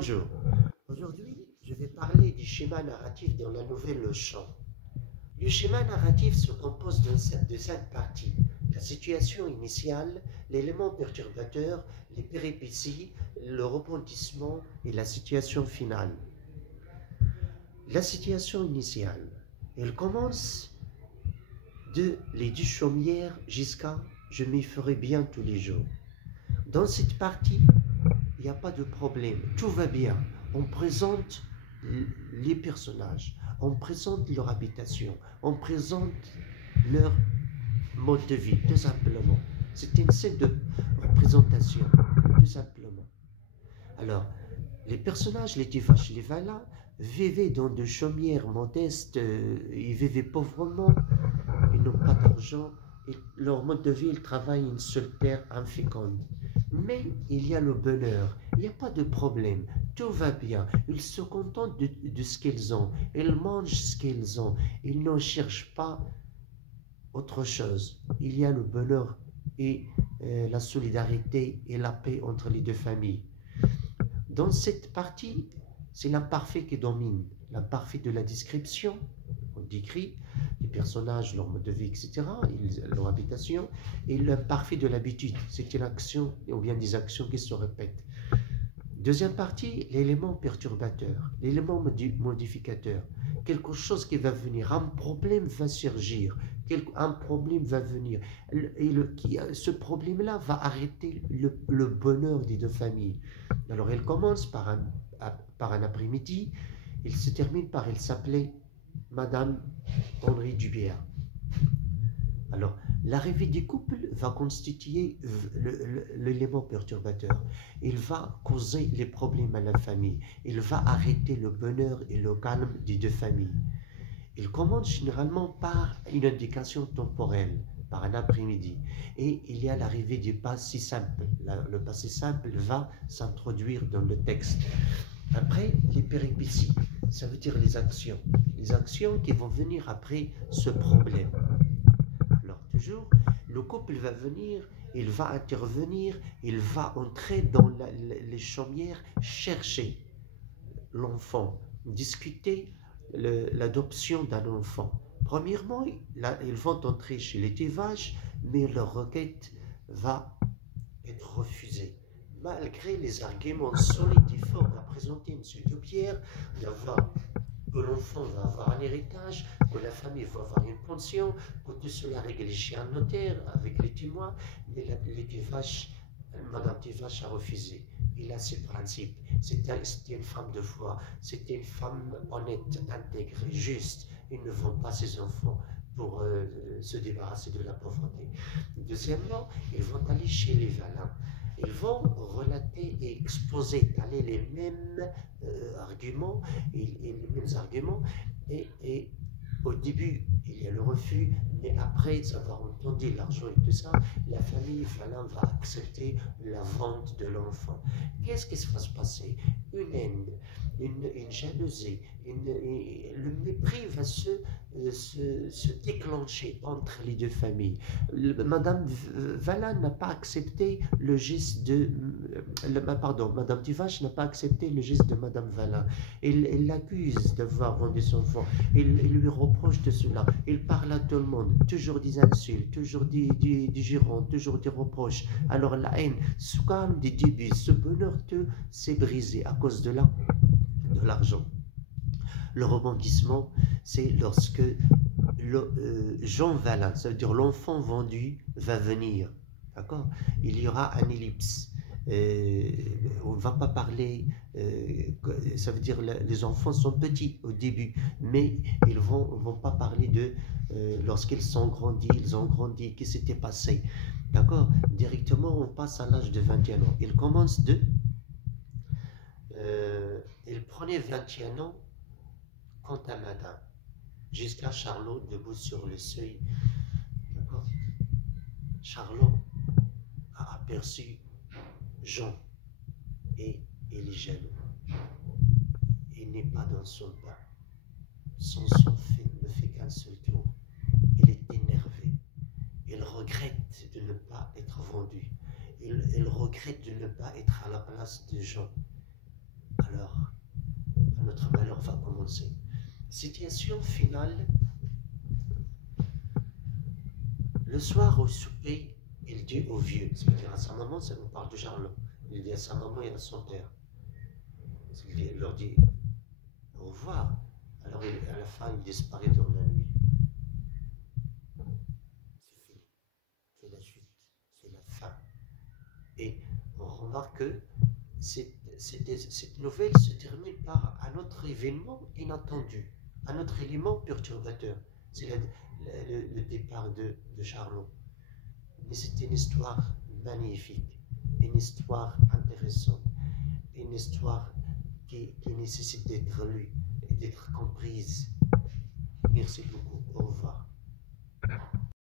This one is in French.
Bonjour. Aujourd'hui, je vais parler du schéma narratif dans la nouvelle Le Chant. Le schéma narratif se compose de 5 parties. La situation initiale, l'élément perturbateur, les péripéties, le rebondissement et la situation finale. La situation initiale, elle commence de les 10 chaumières jusqu'à je m'y ferai bien tous les jours. Dans cette partie, il n'y a pas de problème, tout va bien. On présente les personnages, on présente leur habitation, on présente leur mode de vie, tout simplement. C'est une scène de représentation, tout simplement. Alors, les personnages, les Tivaches, les Valas, vivaient dans de chaumières modestes, ils vivaient pauvrement, ils n'ont pas d'argent, et leur mode de vie, ils travaillent une seule terre inféconde. Mais il y a le bonheur, il n'y a pas de problème, tout va bien. Ils se contentent de ce qu'ils ont, ils mangent ce qu'ils ont, ils n'en cherchent pas autre chose. Il y a le bonheur et la solidarité et la paix entre les deux familles. Dans cette partie, c'est l'imparfait qui domine, l'imparfait de la description. On décrit les personnages, leur mode de vie, etc., leur habitation, et l'imparfait de l'habitude. C'est une action, ou bien des actions qui se répètent. Deuxième partie, l'élément perturbateur, l'élément modificateur. Quelque chose qui va venir, un problème va surgir, un problème va venir. Et ce problème-là va arrêter le bonheur des deux familles. Alors, elle commence par un après-midi, il se termine par, elle s'appelait Madame Henri Dubière. Alors, l'arrivée du couple va constituer l'élément perturbateur. Il va causer les problèmes à la famille. Il va arrêter le bonheur et le calme des deux familles. Il commence généralement par une indication temporelle, par un après-midi. Et il y a l'arrivée du passé simple. Le passé simple va s'introduire dans le texte. Après, les péripéties, ça veut dire les actions. Les actions qui vont venir après ce problème. Alors toujours, le couple va venir, il va intervenir, il va entrer dans les chaumières, chercher l'enfant, discuter l'adoption d'un enfant. Premièrement, ils vont entrer chez les Tivaches, mais leur requête va être refusée. Malgré les arguments solides et forts qu'a présenté M. Dubière, que l'enfant va avoir un héritage, que la famille va avoir une pension, que tout cela réglé chez un notaire avec les témoins, mais Madame Tivache a refusé. Il a ses principes. C'était une femme de foi, c'était une femme honnête, intègre, juste. Il ne vend pas ses enfants pour se débarrasser de la pauvreté. Deuxièmement, ils vont aller chez les Valins. Ils vont relater et exposer les mêmes arguments et les mêmes arguments et au début il y a le refus, mais après avoir entendu l'argent et tout ça, la famille Falin va accepter la vente de l'enfant. Qu'est-ce qui va se passer? Une haine, une jalousie, le mépris va se déclencher entre les deux familles. Madame Valin n'a pas accepté le geste de... Madame Tivache n'a pas accepté le geste de Madame Valin. Elle l'accuse d'avoir vendu son enfant. Il lui reproche de cela. Il parle à tout le monde. Toujours des insultes, toujours des jurons, toujours des reproches. Alors la haine, ce calme des débuts, ce bonheur s'est brisé à cause de l'argent. Le rebondissement, c'est lorsque Jean Valin, ça veut dire l'enfant vendu, va venir. D'accord? Il y aura un ellipse. On ne va pas parler, ça veut dire les enfants sont petits au début, mais ils ne vont pas parler de lorsqu'ils sont grandis, ils ont grandi, qu'est-ce qui s'était passé. D'accord? Directement, on passe à l'âge de 21 ans. Il commence il prenait 21 ans quant à Madame, jusqu'à Charlot debout sur le seuil. D'accord? Charlot a aperçu Jean et il est jaloux. Il n'est pas dans son bain. Son sang ne fait qu'un seul tour. Il est énervé. Il regrette de ne pas être vendu. Il regrette de ne pas être à la place de Jean. Alors on va commencer. Situation finale. Le soir au souper, il dit au vieux, c'est-à-dire à sa maman, ça nous parle de Charlot. Il dit à sa maman et à son père. Il leur dit au revoir. Alors à la fin, il disparaît dans la nuit. C'est fini. C'est la suite. C'est la fin. Et on remarque que cette nouvelle se termine par un autre événement inattendu, un autre élément perturbateur. C'est le départ de Charlot. Mais c'est une histoire magnifique, une histoire intéressante, une histoire qui nécessite d'être lue et d'être comprise. Merci beaucoup. Au revoir.